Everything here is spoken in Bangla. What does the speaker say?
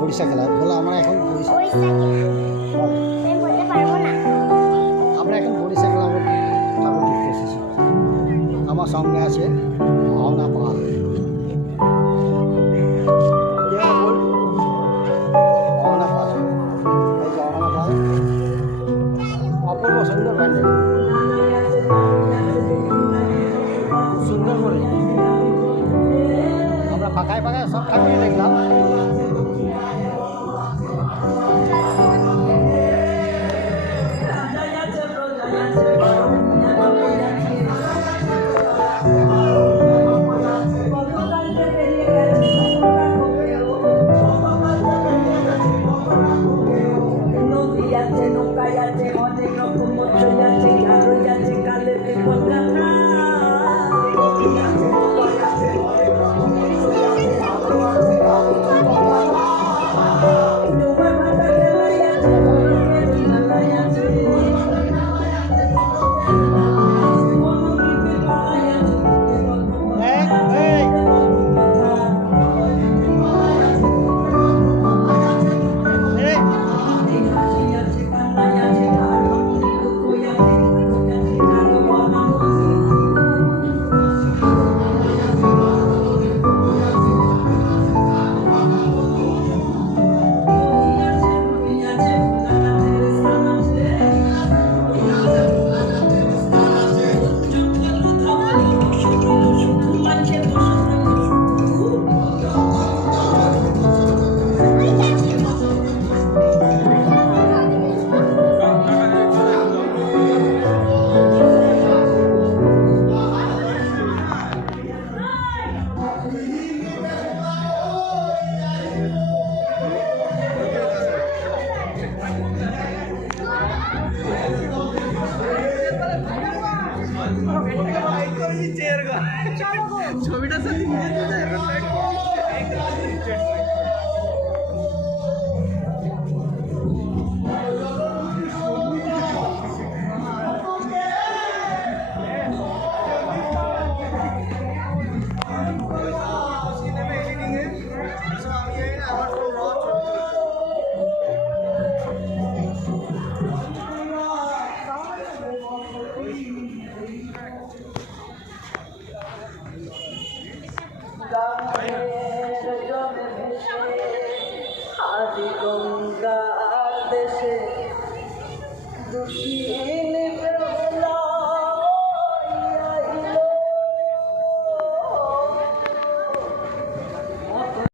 বরিশা খেলা বলে আমরা এখন আমরা এখন বরিশা খেলা ঠাকুর দেখতে এসেছি। আমার সঙ্গে আছে অহনা পাল। অহনা পাল, এই যে অহনা পাল, অপূর্ব সুন্দর প্যান্ডেল, খুব সুন্দর করে আমরা পাখায় পাখায় সব ঠাকুরই দেখলাম। ছবিটা সাথে আদি গঙ্গার দেশে দুঃখী